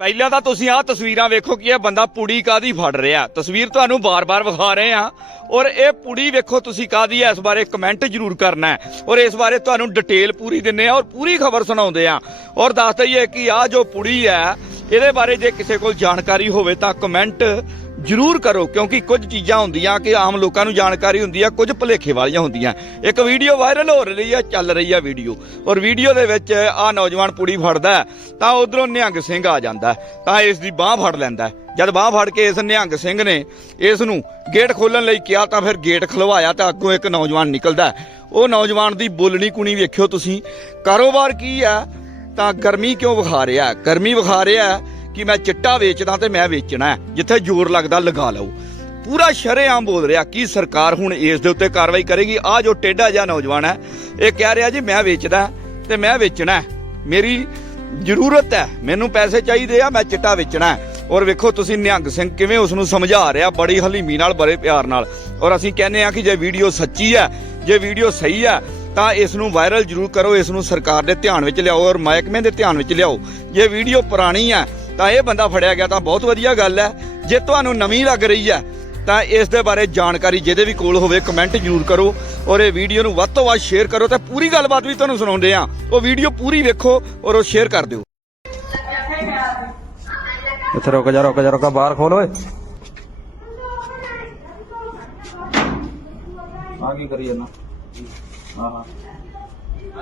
ਪਹਿਲਾਂ ਤਾਂ ਤੁਸੀਂ ਆਹ ਤਸਵੀਰਾਂ ਵੇਖੋ ਕਿ ਇਹ ਬੰਦਾ ਪੁੜੀ ਕਾਦੀ ਫੜ ਰਿਹਾ। ਤਸਵੀਰ ਤੁਹਾਨੂੰ ਬਾਰ-ਬਾਰ ਵਿਖਾ ਰਹੇ ਆ ਔਰ ਇਹ ਪੁੜੀ ਵੇਖੋ ਤੁਸੀਂ ਕਾਦੀ ਹੈ, ਇਸ ਬਾਰੇ ਕਮੈਂਟ ਜ਼ਰੂਰ ਕਰਨਾ ਹੈ। ਔਰ ਇਸ ਬਾਰੇ ਤੁਹਾਨੂੰ ਡਿਟੇਲ ਪੂਰੀ ਦਿੰਨੇ ਆ ਔਰ ਪੂਰੀ ਖਬਰ ਸੁਣਾਉਂਦੇ ਆ ਔਰ ਦੱਸ ਦਈਏ ਕਿ ਆਹ ਜੋ ਪੁੜੀ ਹੈ, ਇਹਦੇ ਬਾਰੇ ਜੇ ਕਿਸੇ ਕੋਲ ਜਾਣਕਾਰੀ ਹੋਵੇ ਤਾਂ ਕਮੈਂਟ ਜ਼ਰੂਰ ਕਰੋ, ਕਿਉਂਕਿ ਕੁਝ ਚੀਜ਼ਾਂ ਹੁੰਦੀਆਂ ਕਿ ਆਮ ਲੋਕਾਂ ਨੂੰ ਜਾਣਕਾਰੀ ਹੁੰਦੀ ਆ, ਕੁਝ ਭੁਲੇਖੇ ਵਾਲੀਆਂ ਹੁੰਦੀਆਂ। ਇੱਕ ਵੀਡੀਓ ਵਾਇਰਲ ਹੋ ਰਹੀ ਆ, ਚੱਲ ਰਹੀ ਆ ਵੀਡੀਓ। ਔਰ ਵੀਡੀਓ ਦੇ ਵਿੱਚ ਆ ਨੌਜਵਾਨ ਪੁੜੀ ਫੜਦਾ ਤਾਂ ਉਧਰੋਂ ਨਿਹੰਗ ਸਿੰਘ ਆ ਜਾਂਦਾ ਤਾਂ ਇਸ ਦੀ ਬਾਹ ਫੜ ਲੈਂਦਾ ਜਦ ਬਾਹ ਫੜ ਕੇ ਇਸ ਨਿਹੰਗ ਸਿੰਘ ਨੇ ਇਸ ਨੂੰ ਗੇਟ ਖੋਲਣ ਲਈ ਕਿਹਾ, ਤਾਂ ਫਿਰ ਗੇਟ ਖਲਵਾਇਆ, ਤਾਂ ਅੱਗੋਂ ਇੱਕ ਨੌਜਵਾਨ ਨਿਕਲਦਾ ਉਹ ਨੌਜਵਾਨ ਦੀ ਬੋਲਣੀ ਕੁਣੀ ਵੇਖਿਓ ਤੁਸੀਂ, ਕਾਰੋਬਾਰ ਕੀ ਆ? ਤਾਂ ਗਰਮੀ ਕਿਉਂ ਵਿਖਾ ਰਿਹਾ ਗਰਮੀ ਵਿਖਾ ਰਿਹਾ ਕਿ ਮੈਂ ਚਿੱਟਾ ਵੇਚਦਾ ਤੇ ਮੈਂ ਵੇਚਣਾ ਜਿੱਥੇ ਜ਼ੋਰ ਲੱਗਦਾ ਲਗਾ ਲਓ। ਪੂਰਾ ਸ਼ਰੇਆਮ ਬੋਲ ਰਿਹਾ ਕੀ ਸਰਕਾਰ ਹੁਣ ਇਸ ਦੇ ਉੱਤੇ ਕਾਰਵਾਈ ਕਰੇਗੀ। ਆ ਜੋ ਟੇਡਾ ਜਿਹਾ ਨੌਜਵਾਨ ਹੈ, ਇਹ ਕਹਿ ਰਿਹਾ ਜੀ, ਮੈਂ ਵੇਚਦਾ ਤੇ ਮੈਂ ਵੇਚਣਾ ਮੇਰੀ ਜ਼ਰੂਰਤ ਹੈ, ਮੈਨੂੰ ਪੈਸੇ ਚਾਹੀਦੇ ਆ, ਮੈਂ ਚਿੱਟਾ ਵੇਚਣਾ ਔਰ ਵੇਖੋ, ਤੁਸੀਂ ਨਿਹੰਗ ਸਿੰਘ ਕਿਵੇਂ ਉਸ ਨੂੰ ਸਮਝਾ ਰਿਹਾ ਬੜੀ ਹਲੀਮੀ ਨਾਲ, ਬੜੇ ਪਿਆਰ ਨਾਲ। ਔਰ ਅਸੀਂ ਕਹਿੰਦੇ ਆ ਕਿ ਜੇ ਵੀਡੀਓ ਸੱਚੀ ਹੈ, ਜੇ ਵੀਡੀਓ ਸਹੀ ਹੈ ਤਾਂ ਇਸ ਨੂੰ ਵਾਇਰਲ ਜ਼ਰੂਰ ਕਰੋ, ਇਸ ਨੂੰ ਸਰਕਾਰ ਦੇ ਧਿਆਨ ਵਿੱਚ ਲਿਆਓ ਔਰ ਮਹਿਕਮੇ ਦੇ ਧਿਆਨ ਵਿੱਚ ਲਿਆਓ। ਜੇ ਵੀਡੀਓ ਪੁਰਾਣੀ ਹੈ, ਤਾਂ ਇਹ ਬੰਦਾ ਫੜਿਆ ਗਿਆ ਤਾਂ ਬਹੁਤ ਵਧੀਆ ਗੱਲ ਹੈ। ਜੇ ਤੁਹਾਨੂੰ ਨਵੀਂ ਲੱਗ ਰਹੀ ਹੈ, ਤਾਂ ਇਸ ਦੇ ਬਾਰੇ ਜਾਣਕਾਰੀ ਜਿਹਦੇ ਵੀ ਕੋਲ ਹੋਵੇ ਕਮੈਂਟ ਜ਼ਰੂਰ ਕਰੋ ਔਰ ਇਹ ਵੀਡੀਓ ਨੂੰ ਵੱਧ ਤੋਂ ਵੱਧ ਸ਼ੇਅਰ ਕਰੋ ਤੇ ਪੂਰੀ ਗੱਲਬਾਤ ਵੀ ਤੁਹਾਨੂੰ ਸੁਣਾਉਂਦੇ ਆ ਉਹ ਵੀਡੀਓ ਪੂਰੀ ਵੇਖੋ ਔਰ ਉਹ ਸ਼ੇਅਰ ਕਰ ਦਿਓ। ਇੱਥੇ ਰੁਕ ਜਾ ਰੁਕ ਜਾ, ਰੁਕ ਬਾਹਰ ਖੋਲ ਓਏ। ਆ ਕੀ ਕਰੀ ਜਾਂਦਾ? ਹਾਂ ਹਾਂ।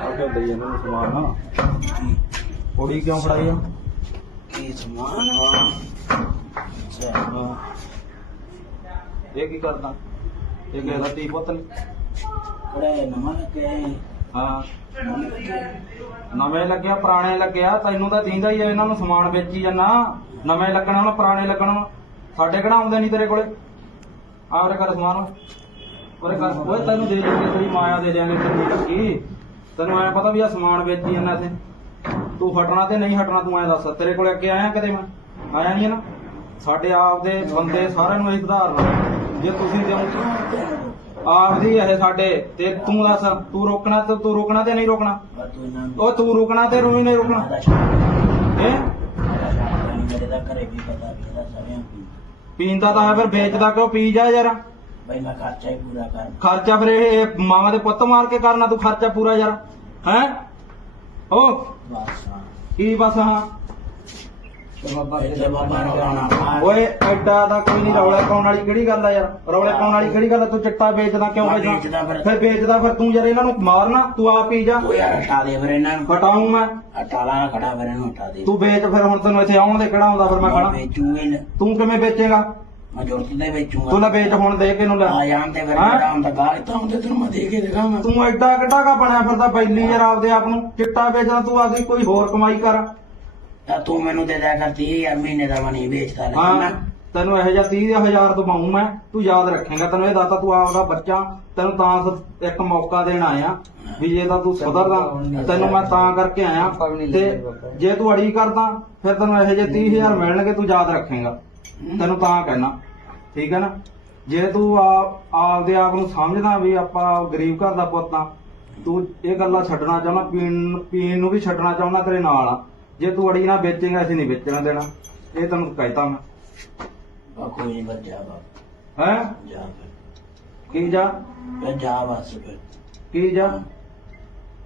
ਆ ਕੇ ਦਈ ਇਹਨਾਂ ਨੂੰ ਸਮਾਨ ਨਾ ਕੁੜੀ ਕਿਉਂ ਫੜਾਈ ਆ? ਕੀ ਸਮਾਨ? ਅੱਛਾ। ਇਹ ਕੀ ਕਰਦਾ? ਇਹ ਕਿਸੇ ਦਾ ਤੀ ਪੁੱਤ ਨੀ? ਕੁੜੇ ਨਮਨ ਕੇ ਹਾਂ। ਨਵੇਂ ਲੱਗਿਆ ਪੁਰਾਣੇ ਲੱਗਿਆ ਤੈਨੂੰ ਤਾਂ ਦੀਂਦਾ ਹੀ ਆ ਇਹਨਾਂ ਨੂੰ ਸਮਾਨ ਵੇਚੀ ਜਾਂਦਾ ਨਵੇਂ ਲੱਗਣਾ ਹੁਣ ਪੁਰਾਣੇ ਲੱਗਣਾ ਸਾਡੇ ਕਿਹੜਾ ਆਉਂਦੇ ਨਹੀਂ ਤੇਰੇ ਕੋਲੇ? ਆਵਰੇ ਕਰ ਸਮਾਨ। ਉਹਰੇ ਕਰ ਓਏ ਤੈਨੂੰ ਦੇ ਦਿੰਦੇ ਤੇਰੀ ਮਾਇਆ ਦੇ ਦਿਆਂਗੇ ਕਿੰਨੀ ਲੱਗੀ ਤੈਨੂੰ ਐ ਪਤਾ ਵੀ ਆ ਸਮਾਨ ਵੇਚੀ ਜਾਂਦਾ ਇੱਥੇ। ਤੂੰ ਹਟਣਾ ਤੇ ਨਹੀਂ ਹਟਣਾ ਤੂੰ ਐ ਦੱਸ ਤੇਰੇ ਕੋਲੇ ਅੱਗੇ ਆਇਆ ਕਦੇ ਮੈਂ? ਆਇਆ ਨਹੀਂ ਨਾ? ਸਾਡੇ ਆਪ ਦੇ ਬੰਦੇ ਸਾਰਿਆਂ ਨੂੰ ਇਹ ਸੁਧਾਰਨਾ ਜੇ ਤੁਸੀਂ ਜਿਉਂ ਆਪਦੀ ਇਹ ਸਾਡੇ ਤੇ ਤੂੰ ਦੱਸ ਤੂੰ ਰੋਕਣਾ ਤੇ ਤੂੰ ਰੋਕਣਾ ਤੇ ਨਹੀਂ ਰੋਕਣਾ? ਉਹ ਤੂੰ ਰੁਕਣਾ ਤੇ ਰੋਈ ਨਹੀਂ ਰੁਕਣਾ। ਹੈ? ਪੀਂਦਾ। ਤਾਂ ਹੈ ਫਿਰ ਵੇਚਦਾ ਕਿਉਂ? ਪੀ ਜਾ ਯਾਰ। ਬਈ ਮੈਂ ਖਰਚਾ ਹੀ ਪੂਰਾ ਕਰ। ਖਰਚਾ ਫਿਰ ਇਹ ਮਾਵਾਂ ਦੇ ਪੁੱਤ ਮਾਰ ਕੇ ਕਰਨਾ ਤੂੰ ਖਰਚਾ ਪੂਰਾ ਯਾਰ। ਹੈ? ਓ ਬਸ ਹਾਂ। ਕੀ ਬਸ ਹਾਂ? ਤੇ ਬਾਬਾ ਤੇ ਬਾਬਾ ਰੋਣਾ ਓਏ ਐਡਾ ਦਾ ਕੋਈ ਨਹੀਂ ਰੌਲੇ ਪਾਉਣ ਵਾਲੀ ਕਿਹੜੀ ਗੱਲ ਆ ਯਾਰ? ਰੌਲੇ ਪਾਉਣ ਵਾਲੀ ਕਿਹੜੀ ਗੱਲ ਆ? ਤੂੰ ਚਿੱਟਾ ਵੇਚਦਾ ਕਿਉਂ ਵੇਚਦਾ ਫਿਰ। ਫਿਰ ਵੇਚਦਾ ਫਿਰ ਤੂੰ ਯਾਰ ਇਹਨਾਂ ਨੂੰ ਮਾਰਨਾ ਤੂੰ ਆਪ ਪੀ ਜਾ। ਉਹ ਯਾਰ ਹਟਾ ਦੇ ਫਿਰ ਇਹਨਾਂ ਨੂੰ। ਹਟਾਉਂ ਮੈਂ। ਹਟਾ ਲਾ ਖੜਾ ਫਿਰ ਇਹਨੂੰ ਹਟਾ ਦੇ। ਤੂੰ ਵੇਚ ਫਿਰ ਹੁਣ ਤੈਨੂੰ ਇੱਥੇ ਆਉਣ ਦੇ ਕਿਹੜਾ ਆਉਂਦਾ ਫਿਰ ਮੈਂ ਵੇਚੂਗੇ। ਤੂੰ ਕਿਵੇਂ ਵੇਚੇਗਾ? ਤੂੰ ਨਾ ਵੇਚ ਹੁਣ ਦੇ ਕੇ ਨੂੰ ਲੈ। ਆ ਜਾਣ ਤੇ ਫਿਰ ਹਾਂ? ਜਿਹੜਾ ਹੁੰਦਾ ਗਾਲ ਤਾਂ ਹੁੰਦੇ ਤੈਨੂੰ ਮੈਂ ਦੇ ਕੇ ਦਿਖਾਵਾਂ। ਤੂੰ ਐਡਾ ਕਿੱਡਾ ਕਾ ਬਣਿਆ ਫਿਰਦਾ ਬੈਲੀ ਯਾਰ ਆਪਦੇ ਆਪ ਨੂੰ। ਚਿੱਟਾ ਵੇਚਦਾ ਤੂੰ ਆਪਦੀ ਕੋਈ ਹੋਰ ਕਮਾਈ ਕਰ। ਤਾਂ ਤੂੰ ਮੈਨੂੰ ਦੇ ਦਿਆ ਕਰ 30000 ਮਹੀਨੇ ਦਾ ਮਨੀ ਵੇਚਦਾ ਹਾਂ ਰਹਿਣਾ ਤੈਨੂੰ ਇਹੋ ਜਿਹਾ 30000 ਦਵਾਉਂ ਮੈਂ ਤੂੰ ਯਾਦ ਰੱਖੇਂਗਾ। ਤੈਨੂੰ ਇਹ ਦੱਸਤਾ ਤੂੰ ਆਪਦਾ ਬੱਚਾ ਤੈਨੂੰ ਤਾਂ ਸ- ਇੱਕ ਮੌਕਾ ਦੇਣ ਆਇਆ ਵੀ ਜੇ ਤਾਂ ਤੂੰ ਸੁਧਰਦਾ ਤੈਨੂੰ ਮੈਂ ਤਾਂ ਕਰਕੇ ਆਇਆ। ਤੇ ਜੇ ਤੂੰ ਅੜੀ ਕਰਦਾ ਫਿਰ ਤੈਨੂੰ ਇਹੋ ਜਿਹੇ 30000 ਮਿਲਣਗੇ ਤੂੰ ਯਾਦ ਰੱਖੇਂਗਾ। ਤੈਨੂੰ ਤਾਂ ਕਹਿਣਾ। ਠੀਕ ਹੈ ਨਾ? ਜੇ ਤੂੰ ਆਪ ਆਪਦੇ ਆਪ ਨੂੰ ਸਮਝਦਾ ਵੀ ਆਪਾਂ ਗਰੀਬ ਘਰ ਦਾ ਪੁੱਤ ਆ ਤੂੰ ਇਹ ਗੱਲਾਂ ਛੱਡਣਾ ਚਾਹੁੰਦਾ ਪੀਣ ਪੀਣ ਨੂੰ ਵੀ ਛੱਡਣਾ ਚਾਹੁੰਦਾ ਤੇਰੇ ਨਾਲ ਆ। ਜੇ ਤੂੰ ਅੜੀ ਨਾ ਵੇਚੇਂਗਾ ਅਸੀਂ ਨਹੀਂ ਵੇਚਣਾ ਦੇਣਾ। ਇਹ ਤੈਨੂੰ ਕਹਿਤਾ ਮੈਂ। ਬਾ ਕੋਈ ਨਹੀਂ ਬੱਜਾ ਬਾ ਹੈ? ਜਾ ਫਿਰ। ਕੀ ਜਾ? ਜਾ ਬਸ ਫਿਰ। ਕੀ ਜਾ?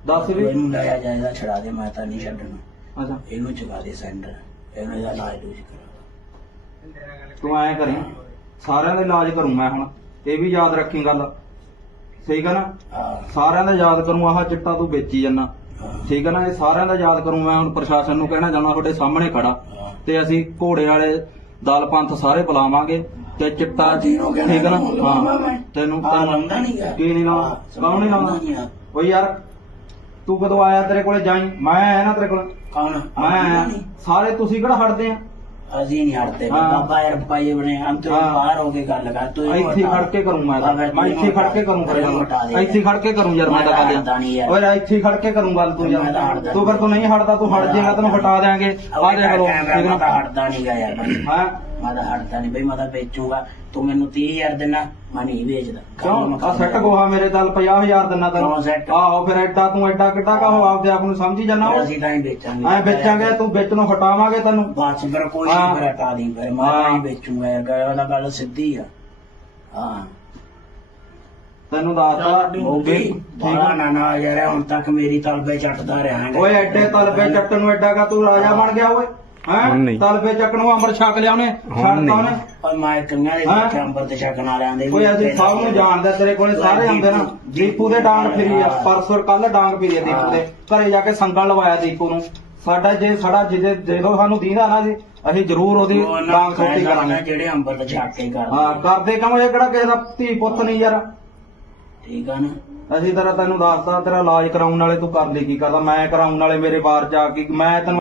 ਦੱਸ ਵੀ। ਇਹਨੂੰ ਲੈ ਆ ਜਾਇਦਾ ਛੜਾ ਦੇ ਮੈਂ ਤਾਂ ਨਹੀਂ ਛੱਡਣਾ। ਅੱਛਾ। ਇਹਨੂੰ ਚੁਕਾ ਦੇ ਸੈਂਟਰ। ਇਹਨੂੰ ਇਹਦਾ ਇਲਾਜ ਕਰਾ। ਤੂੰ ਐਂ ਕਰੀ ਸਾਰਿਆਂ ਦਾ ਇਲਾਜ ਕਰੂੰ ਮੈਂ ਹੁਣ ਇਹ ਵੀ ਯਾਦ ਰੱਖੀ ਗੱਲ। ਠੀਕ ਹੈ ਨਾ? ਸਾਰਿਆਂ ਦਾ ਯਾਦ ਕਰੂੰ ਆਹ ਚਿੱਟਾ ਤੂੰ ਵੇਚੀ ਹਾਂ। ਠੀਕ ਹੈ ਨਾ? ਇਹ ਸਾਰਿਆਂ ਦਾ ਯਾਦ ਕਰੂੰ ਮੈਂ ਹੁਣ ਪ੍ਰਸ਼ਾਸਨ ਨੂੰ ਕਹਿਣਾ ਚਾਹੁੰਦਾ ਤੁਹਾਡੇ ਸਾਹਮਣੇ ਖੜਾ। ਤੇ ਅਸੀਂ ਘੋੜੇ ਵਾਲੇ ਦਲ ਪੰਥ ਸਾਰੇ ਬੁਲਾਵਾਂਗੇ ਤੇ ਚਿੱਟਾ ਜਿਹਨੂੰ ਠੀਕ ਹੈ ਨਾ? ਹਾਂ। ਤੈਨੂੰ ਤੈਨੂੰ- ਲਾਉਂਦਾ ਨੀ ਗਾ। ਕੀ ਨਹੀਂ ਲਾਉਂਦਾ ਕੌਣ ਨਹੀਂ ਲਾਉਂਦਾ। ਓ ਯਾਰ ਤੂੰ ਕਦੋਂ ਆਇਆ ਤੇਰੇ ਕੋਲੇ ਜਾਈ? ਮੈਂ ਆਇਆ ਨਾ ਤੇਰੇ ਕੋਲ। ਕੌਣ? ਮੈਂ ਸਾਰੇ ਤੁਸੀਂ ਕਿਹੜਾ ਹਟਦੇ ਆ? ਅਸੀਂ ਨਹੀਂ ਹਟਦੇ ਹਾਂ। ਬਾਬਾ ਯਾਰ ਪਾਈਏ ਬਣੇ ਅੰਤਰ ਹਾਂ। ਬਾਹਰ ਹੋ ਕੇ ਗੱਲ ਕਰ ਤੂੰ ਇਹਨੂੰ ਇੱਥੇ ਹਟਾ। ਖੜ ਕੇ ਕਰੂੰ ਮੈਂ ਤਾਂ। ਬਾਬਾ, ਤੂੰ ਮੈਂ ਇੱਥੇ ਖੜ ਕੇ ਕਰੂੰ ਫਿਰ ਇਹਨੂੰ ਹਟਾ ਦੇ। ਇੱਥੇ ਖੜ ਕੇ ਕਰੂੰ ਯਾਰ ਮੈਂ ਤਾਂ ਮੈਂ ਤਾਂ ਹਟਦਾ ਨੀ ਗੱਲ ਯਾਰ। ਓਏ ਇੱਥੇ ਹੀ ਖੜ ਕੇ ਕਰੂੰ ਗੱਲ ਤੂੰ ਮੈਂ ਤਾਂ ਯਾਰ ਹਟਦਾ ਤੂੰ ਫਿਰ ਤੂੰ ਨਹੀਂ ਹਟਦਾ ਤੂੰ ਹਟ ਜਾਏਗਾ ਤੈਨੂੰ ਹਟਾ ਦੇਾਂਗੇ ਆ ਦੇਖ ਲੋ ਮੈਂ ਤਾਂ ਹਟਦਾ ਨਹੀਂ ਗਾ ਯਾਰ ਹਾਂ ਮੈਂ ਤਾਂ ਹਟਦਾ ਨਹੀਂ ਬਈ ਮੈਂ ਤਾਂ ਵੇਚੂਗਾ ਤੂੰ ਮੈਨੂੰ 30000 ਦੇਣਾ ਮੈਂ ਨਹੀਂ ਵੇਚਦਾ। ਕਿਉਂ? ਆ ਸੈੱਟ ਗੋਹਾ ਮੇਰੇ ਚੱਲ 50000 ਦਿੰਨਾ ਤੈਨੂੰ। ਕਿਉਂ set? ਆਹੋ ਫਿਰ ਐਡਾ ਤੂੰ ਐਡਾ ਕਿੱਡਾ ਕਾ ਹੋ। ਆਪਦੇ ਆਪ ਨੂੰ ਸਮਝੀ ਜਾਣਾ ਅਸੀਂ ਤਾਂ ਹੀ ਵੇਚਾਂਗੇ। ਐ ਵੇਚਾਂਗੇ ਤੂੰ ਵਿੱਚ ਨੂੰ ਹਟਾਵਾਂਗੇ ਤੈਨੂੰ। ਬਾਅਦ ਚ ਫਿਰ ਕੋਈ ਹਾਂ। ਨਹੀਂ ਫਿਰ ਹਟਾ ਦੀ ਫਿਰ ਮੈਂ ਹਾਂ। ਨਹੀਂ ਵੇਚੂਗਾ ਇਹ ਉਹਦਾ ਗੱਲ ਸਿੱਧੀ ਆ। ਹਾਂ। ਤੈਨੂੰ ਦੱਸਦਾ ਉਹ ਵੀ ਠੀਕ ਬਾਲਾ ਆ। ਨਾ ਨਾ ਯਾਰ ਹੁਣ ਤੱਕ ਮੇਰੀ ਤਲਬੇ ਚੱਟਦਾ ਰਿਹਾ ਹੈਗਾ। ਓਏ ਐਡੇ ਤਲਬੇ ਚੱਕਣ ਨੂੰ ਐਡਾ ਕਾ ਤੂੰ ਰਾਜਾ ਬਣ ਗਿਆ ਓਏ। ਹੁਣ ਨਹੀਂ। ਹੈ ਤਲਬੇ ਚੱਕਣ ਨੂੰ ਅੰਮ੍ਰਿਤ ਛਕ ਲਿਆ ਉਹਨੇ ਛੱਡਤਾ ਉਹਨੇ। ਓਏ ਮੈਂ ਕੰਗਾਂ ਦੇ ਹਾਂ। ਅੰਬਰ ਤੇ ਚੱਕਣ ਵਾਲਿਆਂ ਦੇ ਓਏ ਅਸੀਂ ਸਭ ਨੂੰ ਜਾਣਦਾ ਤੇਰੇ ਕੋਲੇ ਸਾਰੇ ਆਉਂਦੇ ਨਾ। ਦੀਪੂ ਦੇ ਡਾਂਗ ਫਿਰੀ ਆ ਪਰਸੋਂ ਕੱਲ ਡਾਂਗ ਫਿਰੀ ਆ ਦੀਪੂ ਦੇ। ਘਰੇ ਜਾ ਕੇ ਸੰਗਲ ਲਵਾਇਆ ਦੀਪੂ ਨੂੰ। ਸਾਡਾ ਜੇ ਸਾਡਾ ਜਿਹਦੇ ਜਦੋਂ ਸਾਨੂੰ ਦੀਂਦਾ ਨਾ ਜੀ ਅਸੀਂ ਜ਼ਰੂਰ ਉਹਦੀ ਡਾਂਗ ਸੋਟੀ ਕਰਾਂਗੇ। ਜਿਹੜੇ ਅੰਬਰ ਤੇ ਚੱਕ ਕੇ ਹਾਂ ਕਰਦੇ ਕਰਦੇ ਕਿਉਂ ਇਹ ਕਿਹੜਾ ਕਿਸੇ ਦਾ ਧੀ ਪੁੱਤ ਨਹੀਂ ਯਾਰ? ਠੀਕ ਆ ਨਾ। ਅਸੀਂ ਤੇਰਾ ਤੈਨੂੰ ਦੱਸਦਾ ਤੇਰਾ ਇਲਾਜ ਕਰਾਉਣ ਵਾਲੇ ਤੂੰ ਕਰ ਲਈ ਕੀ ਕਰਦਾ? ਮੈਂ ਕਰਾਉਣ ਵਾਲੇ ਮੇਰੇ ਬਾਹਰ ਜਾ ਕੇ ਮੈਂ ਤੈਨੂੰ